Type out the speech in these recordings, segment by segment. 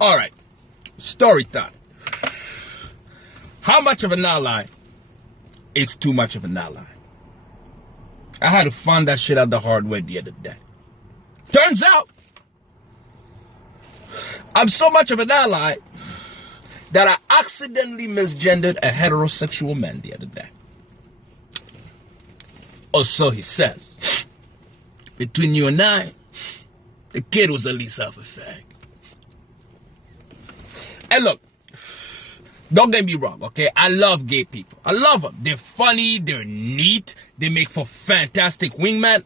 All right, story time. How much of an ally is too much of an ally? I had to find that shit out the hard way the other day. Turns out, I'm so much of an ally that I accidentally misgendered a heterosexual man the other day. Or so he says. Between you and I, the kid was at least half a fag. And look, don't get me wrong, okay? I love gay people. I love them. They're funny, they're neat, they make for fantastic wingmen,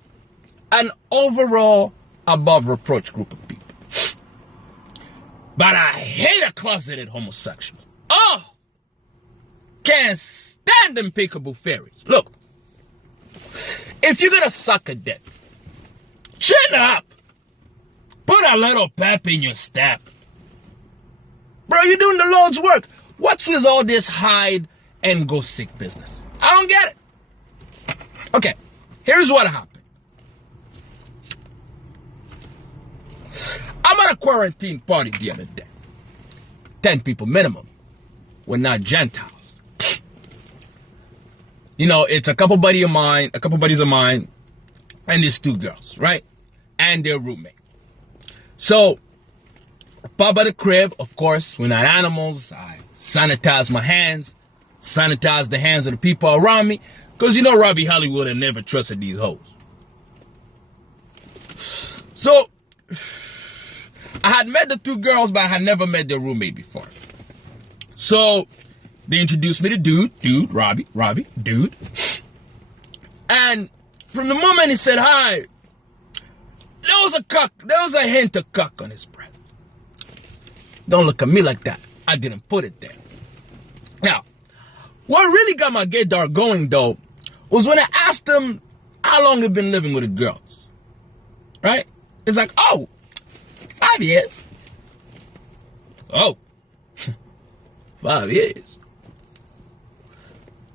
an overall above reproach group of people. But I hate a closeted homosexual. Oh! Can't stand them peekaboo fairies. Look, if you're gonna suck a dick, chin up. Put a little pep in your step. Bro, you're doing the Lord's work. What's with all this hide and go seek business? I don't get it. Okay, here's what happened. I'm at a quarantine party the other day. 10 people minimum. We're not Gentiles. You know, it's a couple buddies of mine, and these 2 girls, right? And their roommate. So, pop at the crib, of course, we're not animals. I sanitize my hands, sanitize the hands of the people around me, because you know Robbie Hollywood had never trusted these hoes. So, I had met the 2 girls, but I had never met their roommate before. So, they introduced me to dude, Robbie, dude. And from the moment he said hi, there was a hint of cuck on his breath. Don't look at me like that. I didn't put it there. Now, what really got my gaydar going, though, was when I asked him how long he'd been living with the girls. Right? It's like, oh, 5 years. Oh, 5 years.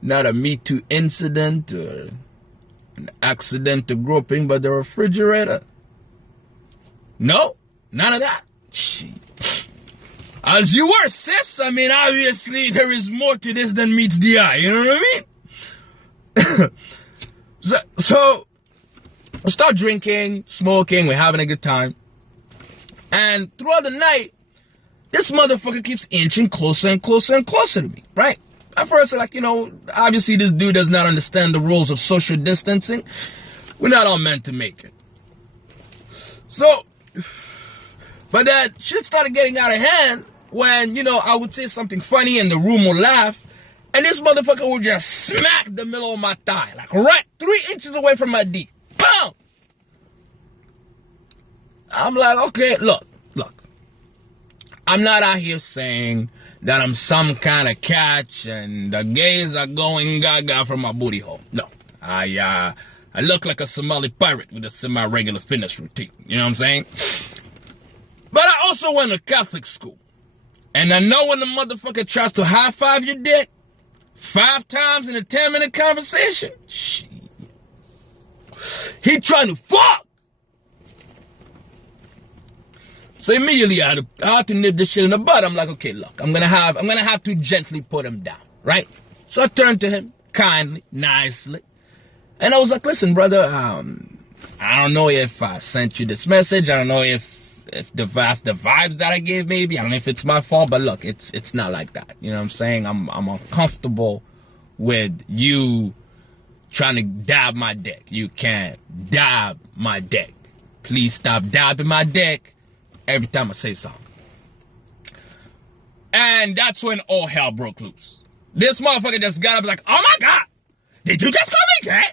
Not a Me Too incident or an accidental groping by the refrigerator. No, none of that. Shit. As you were, sis. I mean, obviously, there is more to this than meets the eye. You know what I mean? so, we start drinking, smoking, we're having a good time. And throughout the night, this motherfucker keeps inching closer and closer and closer to me, right? At first, like, you know, obviously this dude does not understand the rules of social distancing. We're not all meant to make it. So, but that shit started getting out of hand when, you know, I would say something funny and the room would laugh, and this motherfucker would just smack the middle of my thigh, like right 3 inches away from my D. Boom! I'm like, okay, look. I'm not out here saying that I'm some kind of catch and the gays are going gaga from my booty hole. No, I look like a Somali pirate with a semi-regular fitness routine. You know what I'm saying? But I also went to Catholic school. And I know when the motherfucker tries to high-five your dick 5 times in a 10-minute conversation, shit, he trying to fuck. So immediately I had to nip this shit in the bud. I'm like, okay, look, I'm gonna have to gently put him down, right? So I turned to him kindly, nicely, and I was like, listen, brother, I don't know if I sent you this message. I don't know if the vibes that I gave, maybe. I don't know if it's my fault, but look, it's not like that. You know what I'm saying? I'm uncomfortable with you trying to dab my dick. You can't dab my dick. Please stop dabbing my dick every time I say something. And that's when all hell broke loose. This motherfucker just got up like, oh my God, did you just call me gay?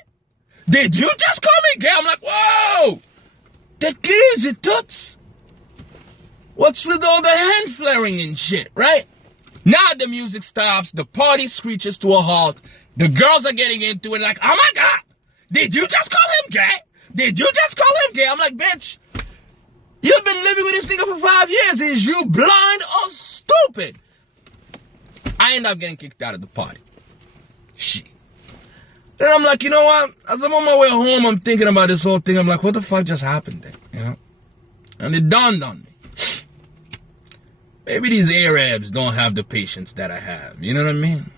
Did you just call me gay? I'm like, whoa, take it easy, toots. What's with all the hand flaring and shit, right? Now the music stops, the party screeches to a halt, the girls are getting into it like, oh my God, did you just call him gay? Did you just call him gay? I'm like, bitch, you've been living with this nigga for 5 years. Is you blind or stupid? I end up getting kicked out of the party. Shit. Then I'm like, you know what? As I'm on my way home, I'm thinking about this whole thing. I'm like, what the fuck just happened there? You know? And it dawned on me. Maybe these Arabs don't have the patience that I have. You know what I mean?